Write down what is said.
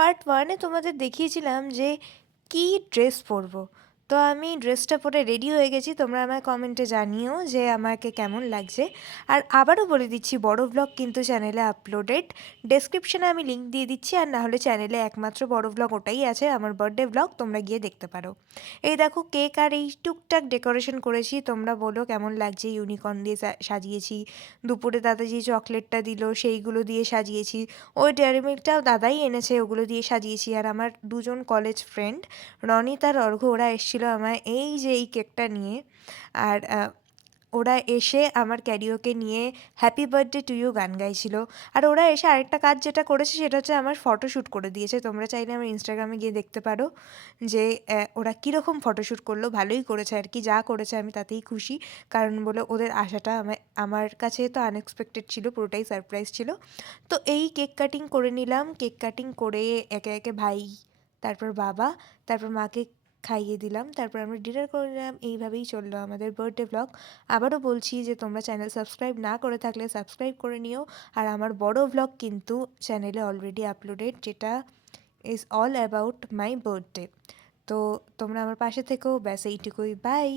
Part 1 এ তোমাদের দেখিয়েছিলাম যে কী ড্রেস পরবো। তো আমি ড্রেসটা পরে রেডি হয়ে গেছি। তোমরা আমায় কমেন্টে জানিও যে আমাকে কেমন লাগছে। আর আবারও বলে দিচ্ছি, বড় ভ্লগ কিন্তু চ্যানেলে আপলোডেড। ডেসক্রিপশনে আমি লিঙ্ক দিয়ে দিচ্ছি, আর না হলে চ্যানেলে একমাত্র বড় ভ্লগ ওটাই আছে, আমার বার্থডে ভ্লগ, তোমরা গিয়ে দেখতে পারো। এই দেখো কেক আর এই টুকটাক ডেকোরেশন করেছি, তোমরা বলো কেমন লাগছে। ইউনিকর্ন দিয়ে সাজিয়েছি, দুপুরে দাদা যে চকলেটটা দিল সেইগুলো দিয়ে সাজিয়েছি, ওই ডেয়ারি মিল্কটাও দাদাই এনেছে, ওগুলো দিয়ে সাজিয়েছি। আর আমার দুজন কলেজ ফ্রেন্ড রনিত আর অর্ঘ্য, ওরা এসেছিলো আমায় এই যে এই কেকটা নিয়ে। আর ওরা এসে আমার ক্যারিওকে নিয়ে হ্যাপি বার্থডে টু ইউ গান গাইছিল। আর ওরা এসে আরেকটা কাজ যেটা করেছে সেটা হচ্ছে আমার ফটোশ্যুট করে দিয়েছে। তোমরা চাইলে আমার ইনস্টাগ্রামে গিয়ে দেখতে পারো যে ওরা কীরকম ফটোশ্যুট করলো। ভালোই করেছে আর কি, যা করেছে আমি তাতেই খুশি। কারণ বলে ওদের আশাটা আমার কাছে তো আনএক্সপেক্টেড ছিল, পুরোটাই সারপ্রাইজ ছিল। তো এই কেক কাটিং করে নিলাম। কেক কাটিং করে একে একে ভাই, তারপর বাবা, তারপর মাকে খাইয়ে দিলাম, তারপর আমরা ডিনার করে নিলাম। এইভাবেই চললো আমাদের বার্থডে ব্লগ। আবারও বলছি যে তোমরা চ্যানেল সাবস্ক্রাইব না করে থাকলে সাবস্ক্রাইব করে নিও। আর আমার বড় ব্লগ কিন্তু চ্যানেলে অলরেডি আপলোডেড, যেটা is all about my birthday. তো তোমরা আমার পাশে থেকেও, ব্যাস এইটুকুই, বাই।